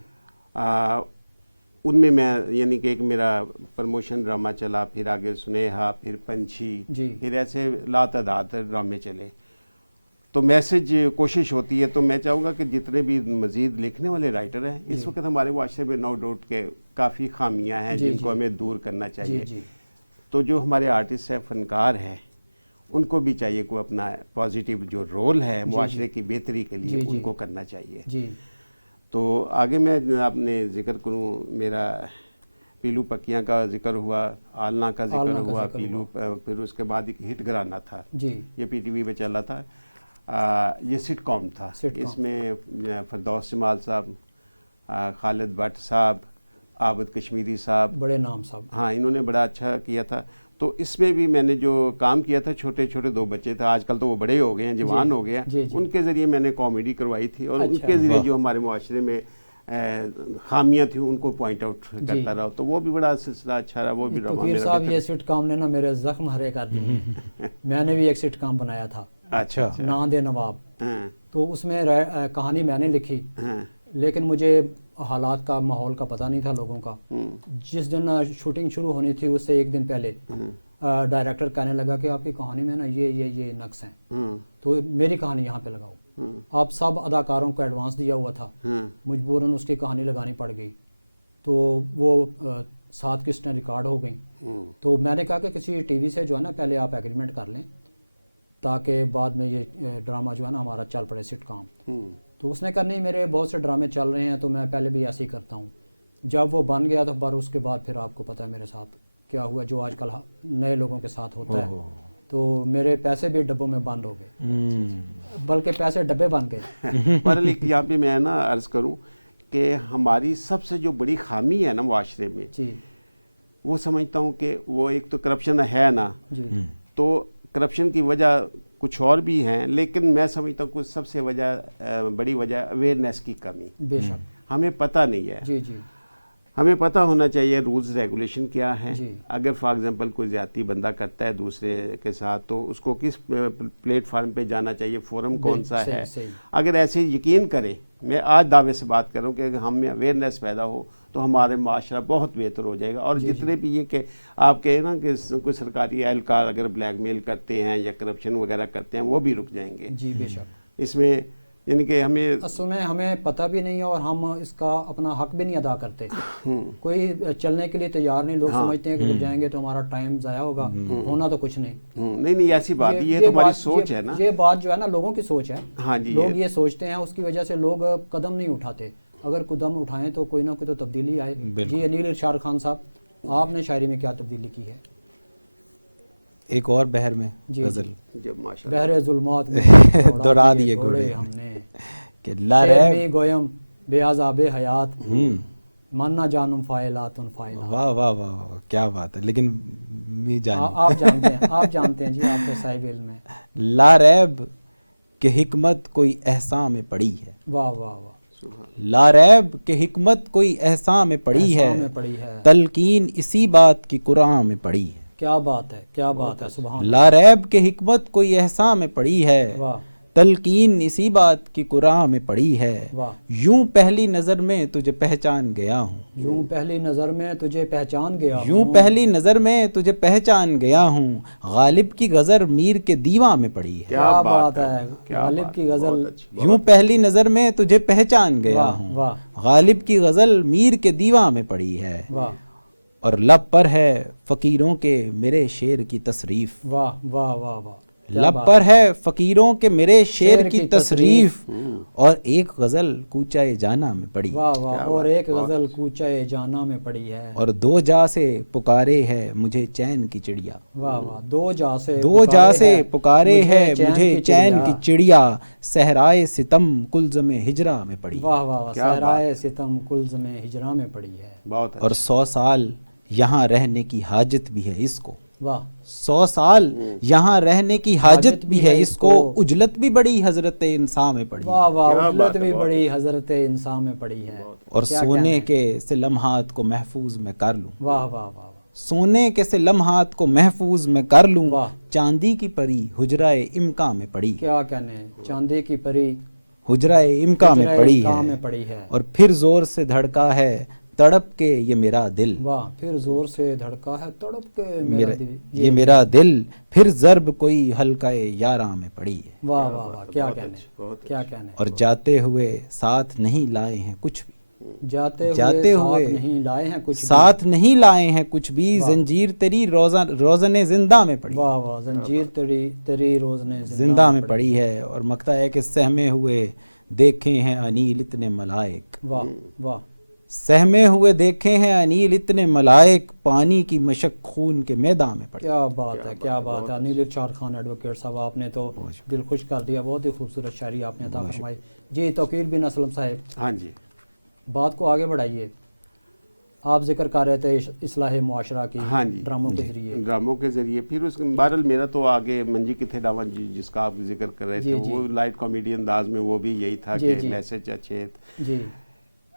ان میں یعنی کہ ایک میرا پروموشن ڈرامہ چلا، پھر آگے سنیہا، پھر پنچھی، جی، پھر ایسے لاتعداد ڈرامے چلے، تو میسج کوشش ہوتی ہے، تو میں چاہوں گا کہ جتنے بھی مزید لکھنے والے رائٹر ہیں اس وقت ہمارے معاشرے میں نو ڈاؤٹ کے کافی خامیاں ہیں جن کو ہمیں دور کرنا چاہیے، تو جو ہمارے آرٹسٹ ہیں، فنکار ہیں، ان کو بھی چاہیے کہ اپنا پازیٹیو جو رول ہے معاشرے کی بہتری کے لیے ان کو کرنا چاہیے۔ تو آگے میں اپنے ذکر کروں، میرا پیلو پکیاں کا ذکر ہوا، آلنا کا ذکر ہوا، پیلو، پھر اس کے بعد ایک ہٹ گرانا تھا، یہ پی ٹی وی پہ چلا تھا، یہ سٹ کام تھا، اس میں فردوس جمال صاحب، خالد بٹ صاحب، عابد کشمیری صاحب، بڑے نام صاحب، ہاں انہوں نے بڑا اچھا کیا تھا۔ تو اس میں بھی میں نے جو کام کیا تھا، چھوٹے چھوٹے دو بچے تھے، آج کل تو وہ بڑے ہو گئے ہیں، جوان ہو گئے ہیں، ان کے ذریعے میں نے کامیڈی کروائی تھی، اور ان کے ذریعے جو ہمارے معاشرے میں خامیاں تھیں ان کو پوائنٹ آؤٹ کرتا رہا، تو وہ بھی بڑا سلسلہ اچھا رہا، وہ بھی ڈرامہ توقیر صاحب، یہ سٹ کام نے نا میرے زخم ہرے کر دیے، میں نے بھی ایک سٹ کام بنایا تھا، اچھا، ناند نواب، تو اس میں کہانی میں نے لکھی، لیکن مجھے حالات کا، ماحول کا پتہ نہیں تھا لوگوں کا، جس دن شوٹنگ شروع ہونی تھی اس سے ایک دن پہلے ڈائریکٹر کہنے لگا کہ آپ کی کہانی میں نا یہ نقص ہیں، تو میری کہانی یہاں پہ لگاؤ، آپ سب اداکاروں کو ایڈوانس دیا ہوا تھا, مجبوراً اس کی کہانی لگانی پڑ گئی, تو وہ 7 قسطیں ریکارڈ ہو گئیں. تو میں نے کہا کہ کسی ٹی وی سے جو ہے نا پہلے آپ ایگریمنٹ کر لیں تاکہ بعد میں یہ ڈرامہ جو ہے نا ہمارا چل پڑے سٹ کام. تو اس نے کہا نہیں, میرے بہت سے ڈرامے چل رہے ہیں تو میں پہلے بھی ایسے ہی کرتا ہوں. جب وہ بن گیا تو بار اس کے بعد پھر آپ کو پتہ ہے میرے ساتھ کیا ہوا, جو آج کل نئے لوگوں کے ساتھ ہوتا ہے. تو میرے پیسے بھی ڈبوں میں بند ہو گئے, بلکہ پیسے ڈبے بن گئے. پر یہاں پہ میں نا عرض کروں کہ ہماری سب سے جو بڑی خامی ہے نا معاشرے میں, وہ سمجھتا ہوں کہ وہ ایک تو کرپشن ہے نا, تو کرپشن کی وجہ کچھ اور بھی ہیں, لیکن میں سمجھتا ہوں کہ سب سے بڑی وجہ اویئرنیس کی کمی. بے شک ہمیں پتہ نہیں ہے. ہمیں پتہ ہونا چاہیے رولز ریگولیشن کیا ہے. اگر فار ایگزامپل کوئی زیادتی بندہ کرتا ہے دوسرے کے ساتھ تو اس کو کس پلیٹ فارم پہ جانا چاہیے, فورم کون سا ہے. اگر ایسے یقین کریں, میں آج دعوے سے بات کروں کہ اگر ہم میں اویئرنیس پیدا ہو تو ہمارے معاشرہ بہت بہتر ہو جائے گا. اور جتنے بھی یہ کہ آپ کہیں نا کہ کوئی سرکاری اہلکار اگر بلیک میل کرتے ہیں یا کرپشن وغیرہ کرتے ہیں وہ بھی رک جائیں گے. جی بے شک. اس میں یعنی کہ اصل میں ہمیں پتہ بھی نہیں ہے اور ہم اس کا اپنا حق بھی نہیں ادا کرتے. کوئی چلنے کے لیے تیار نہیں. لوگ سمجھتے ہیں کہ جائیں گے تو ہمارا ٹائم ضائع ہوگا, ہونا تو کچھ نہیں. نہیں ایسی بات, یہ تو ہماری سوچ ہے نا. یہ بات جو ہے نا لوگوں کی سوچ ہے. ہاں جی, لوگ یہ سوچتے ہیں, اس کی وجہ سے لوگ قدم نہیں اٹھاتے. اگر قدم اٹھائیں تو کوئی نہ کوئی تو تبدیلی آئے. جی انیل ارشاد خان صاحب, آپ نے شاعری میں کیا تبدیلی کی ہے؟ ایک اور بحر میں غزل, بحر ظلمات دوڑا دیے گھوڑے ہم نے, کہ لا ریب گویم بے عذاب حیات من نہ جانم فاعلات فاعلات. واہ واہ واہ, کیا بات ہے. لیکن آپ جانتے ہیں جی, آپ تو صاحب علم ہیں. لا ریب کہ حکمت کوئی احساں میں پڑی ہے. واہ واہ واہ. لا ریب کہ حکمت کوئی احساں میں پڑی ہے, تلقین اسی بات کی قرآن میں پڑی ہے. کیا بات ہے, کیا بات ہے, سبحان اللہ. لا ریب کہ حکمت کوئی احساں میں پڑی ہے, تلقین اسی بات کی قرآن میں پڑی ہے. یوں پہلی نظر میں تجھے پہچان گیا ہوں, یوں پہلی نظر میں تجھے پہچان گیا ہوں, یوں پہلی نظر میں تجھے پہچان گیا ہوں. غالب کی غزل میر کے دیواں میں پڑی ہے. کیا بات ہے, غالب کی غزل. یوں پہلی نظر میں تجھے پہچان گیا ہوں, غالب کی غزل میر کے دیواں میں پڑی ہے. اور لب پر ہے فقیروں کے میرے شعر کی تصریف. واہ واہ واہ واہ. لب پر ہے فقیروں کے میرے شعر کی تصریف, اور ایک غزل کوچہ جانا میں پڑی. واہ واہ. اور ایک غزل کوچہ جانا میں پڑی ہے. اور دو جا سے پکارے ہے مجھے چین کی چڑیا. واہ واہ. دو جا سے پکارے ہے مجھے چین کی چڑیا, صحرائے ستم کلزم ہجرا میں پڑی. واہ واہ. صحرائے ستم کلزم ہجرا میں پڑی ہے. اور 100 سال یہاں رہنے کی حاجت بھی ہے اس کو. واہ. 100 سال یہاں رہنے کی حاجت بھی ہے اس کو, اجلت بھی بڑی حضرت انسان میں پڑی. واہ واہ. اجلت بھی بڑی حضرت انسان میں پڑی ہے. اور سونے کے سے لمحات کو محفوظ میں کر لوں. واہ واہ واہ. سونے کے سے لمحات کو محفوظ میں کر لوں, چاندی کی پری حجرائے امکا میں پڑی. کیا کہنے, چاندی کی پری حجرائے امکا میں پڑی ہے. اور پھر زور سے دھڑکا ہے تڑپ کے یہ میرا دل. واہ. پھر زور سے دھڑکا ہے تڑپ کے میرا دل, یہ میرا دل, پھر ضرب کوئی حلقہ یاراں میں پڑی ہے. واہ واہ واہ. کیا کہنے, کیا کہنے. اور جاتے ہوئے ساتھ نہیں لائے ہیں کچھ بھی. جاتے ہوئے نہیں لائے ہیں کچھ بھی. ساتھ نہیں لائے ہیں کچھ بھی, زنجیر تیری روزن زندہ میں پڑی. واہ واہ. زنجیر تیری روزن زندہ میں پڑی ہے. اور مکتا ہے کہ سہمے ہوئے دیکھے ہیں انیل اتنے ملائک. واہ واہ. سہمے ہوئے دیکھے ہیں انیل اتنے ملائک, پانی کی مشق خون کے میدان میں پڑی. کیا بات ہے, کیا بات ہے. انیل ارشاد خان ایڈوکیٹ صاحب, آپ نے تو دل خوش کر دیا. بہت ہی خوبصورت شاعری آپ نے عطا فرمائی. جی توقیر بن اسلم صاحب. ہاں جی, بات کو آگے بڑھائیے. آپ ذکر کر رہے تھے اصلاح معاشرہ کی. ہاں جی, ڈراموں کے ذریعے. پھر اس بہرحال میرا تو آگے منجی کتھے ڈاون جی جس کا آپ ذکر کر رہے تھے, وہ لائٹ کامیڈی انداز میں وہ بھی یہی تھا کہ میسج اچھے. جی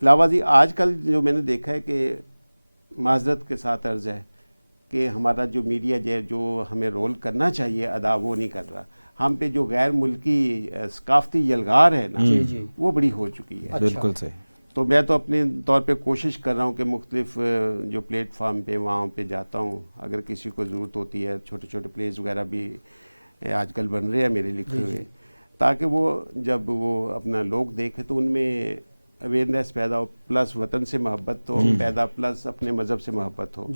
علاوہ جی آج کل جو میں نے دیکھا ہے کہ معذرت کے ساتھ عرض ہے کہ ہمارا جو میڈیا جو ہمیں رول کرنا چاہیے ادا وہ نہیں کر رہا. ہم پہ جو غیر ملکی ثقافتی یلغار ہے نا, وہ بڑی ہو چکی ہے. بالکل صحیح. تو میں تو اپنے طور پہ کوشش کر رہا ہوں کہ مختلف جو پلیٹ فارم پہ وہاں پہ جاتا ہوں. اگر کسی کو ضرورت ہوتی ہے, چھوٹے چھوٹے پلیز وغیرہ بھی آج کل بن رہے ہیں میرے لکھے ہوئے, تاکہ وہ جب وہ اپنا لوگ دیکھے تو ان میں اویئرنیس پیدا ہو، پلس وطن سے محبت ہو پیدا، پلس اپنے مذہب سے محبت ہو.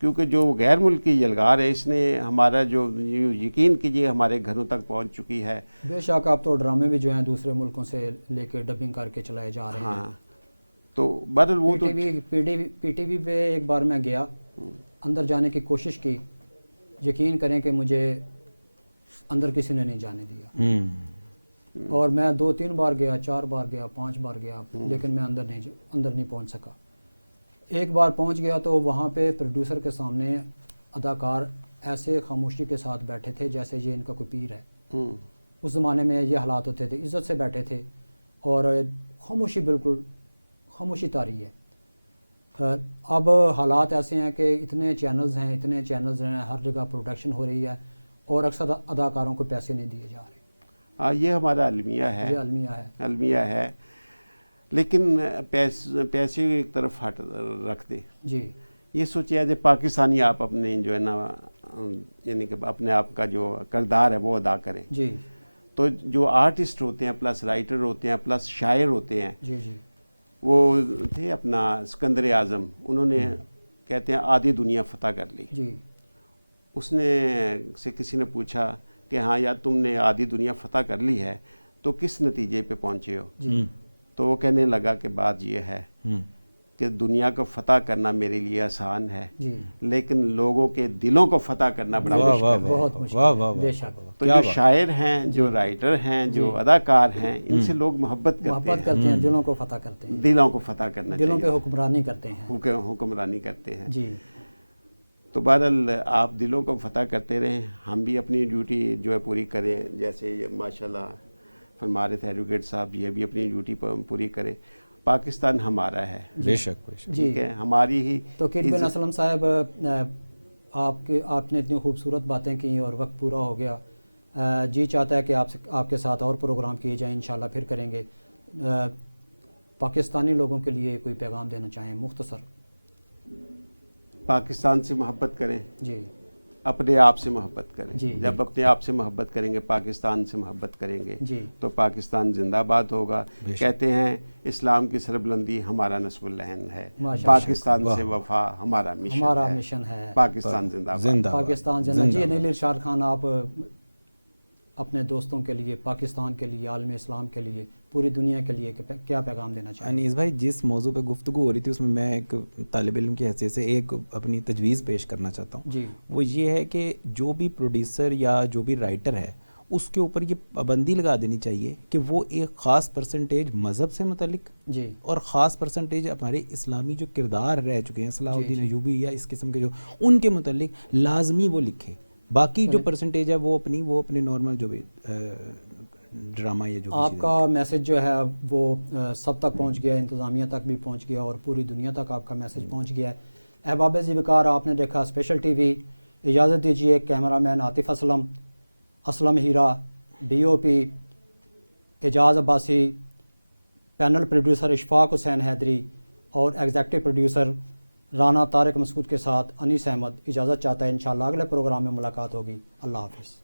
کیونکہ جو غیر ملکی یلغار ہے اس نے ہمارا جو یقین کیجیے ہمارے گھروں تک پہنچ چکی ہے. بے شک اب تو ڈرامے بھی جو ہیں دوسرے ملکوں سے لے کے ڈبنگ کر کے چلائے جا رہے ہیں. تو بہرحال وہ تو پی ٹی وی پہ ایک بار میں گیا، اندر جانے کی کوشش کی، یقین کریں کہ مجھے اندر کسی نے نہیں جانے دیا. اور میں 2-3 بار گیا، 4 بار گیا، 5 بار گیا، لیکن میں اندر نہیں پہنچ سکا. ایک بار پہنچ گیا تو وہاں پہ پروڈیوسر کے سامنے اداکار ایسے خاموشی کے ساتھ بیٹھے تھے جیسے یہ ان کا کوئی پیر ہے. اس زمانے میں یہ حالات ہوتے تھے، عزت سے بیٹھے تھے اور خاموشی، بالکل خاموشی طاری ہے. اب حالات ایسے ہیں کہ اتنے چینلز ہیں، ہر جگہ پروڈکشن ہو رہی ہے اور اکثر اداکاروں کو پیسے نہیں دیے جا رہے. یہ ہمارا المیہ ہے. لیکن پیسے ایک طرف ہٹ رکھ دے. جی یہ سوچے کہ پاکستانی آپ اپنے جو ہے نا، یعنی کہ اپنے آپ کا جو کردار ہے وہ ادا کریں. جی تو جو آرٹسٹ ہوتے ہیں، پلس رائٹر ہوتے ہیں، پلس شاعر ہوتے ہیں، جی جی وہ تھے اپنا سکندر اعظم، انہوں نے کہتے ہیں آدھی دنیا فتح کر لی. جی اس نے سے کسی نے پوچھا کہ ہاں یار تم نے آدھی دنیا فتح کر لی ہے تو کس نتیجے پہ پہنچے ہو؟ تو وہ کہنے لگا کہ بات یہ ہے کہ دنیا کو فتح کرنا میرے لیے آسان ہے، لیکن لوگوں کے دلوں کو فتح کرنا بڑا مشکل ہے. تو جو شاعر ہیں، جو رائٹر ہیں، جو اداکار ہیں، ان سے لوگ محبت کرتے ہیں، دلوں کو فتح کرتے ہیں، دلوں کو فتح کرنا، دلوں پہ حکمرانی کرتے ہیں، حکمرانی کرتے ہیں. جی تو بہرحال آپ دلوں کو فتح کرتے رہیں، ہم بھی اپنی ڈیوٹی جو ہے پوری کریں. جیسے ماشاءاللہ فرما رہے تھے ایڈوکیٹ صاحب، یہ بھی اپنی ڈیوٹی پوری کرے. پاکستان ہمارا ہے، بے شک ٹھیک ہے، ہماری ہی. تو کیر بن اسلم صاحب، آپ نے اتنی خوبصورت باتیں کی اور وقت پورا ہو گیا. جی چاہتا ہے کہ آپ کے ساتھ اور پروگرام کیے جائیں، انشاءاللہ پھر کریں گے. پاکستانی لوگوں کے لیے کوئی پیغام دینا چاہیں مختصر؟ پاکستان سے محبت کریں، جی اپنے آپ سے محبت کریں. جی جب اپنے آپ سے محبت کریں گے، پاکستان سے محبت کریں گے، جی تو پاکستان زندہ باد ہوگا. کہتے ہیں اسلام کی سربلندی ہمارا نصب العین ہے، پاکستان سے وفا ہمارا مشن ہے. پاکستان زندہ باد. پاکستان زندہ. جی نیل ارشاد خان، آپ اپنے دوستوں کے لیے، پاکستان کے لیے، عالم اسلام کے لیے، پوری دنیا کے لیے کیا پیغام دینا چاہیں؟ انیس بھائی، جس موضوع پہ گفتگو ہو رہی تھی اس میں میں ایک طالب علم کی حیثیت سے ایک اپنی تجویز پیش کرنا چاہتا ہوں. جی وہ یہ ہے کہ جو بھی پروڈیوسر یا جو بھی رائٹر ہے اس کے اوپر یہ پابندی لگا دینی چاہیے کہ وہ ایک خاص پرسنٹیج مذہب سے متعلق جی اور خاص پرسنٹیج ہمارے اسلامی جو کردار رہ چکے ہیں، صلاح الدین ایوبی یا اس قسم کے جو ان کے متعلق لازمی وہ لکھے. باقی جو پرسنٹیج ہے وہ اپنے نارمل جو بھی ڈرامہ یا جو آپ کا میسج جو ہے وہ سب تک پہنچ گیا، انتظامیہ تک بھی پہنچ گیا اور پوری دنیا تک آپ کا میسج پہنچ گیا ہے. احباب ذی وقار، آپ نے دیکھا اسپیشل ٹی وی. اجازت دیجیے. کیمرہ مین عاطف اسلم ہیرا، ڈی او پی اعجاز عباسی، پینل پروڈیوسر اشفاق حسین حیدری اور ایگزیکٹو پروڈیوسر رانا طارق مسعود کے ساتھ انیس احمد اجازت چاہتا ہے. انشاءاللہ اگلے پروگرام میں ملاقات ہوگی. اللہ حافظ.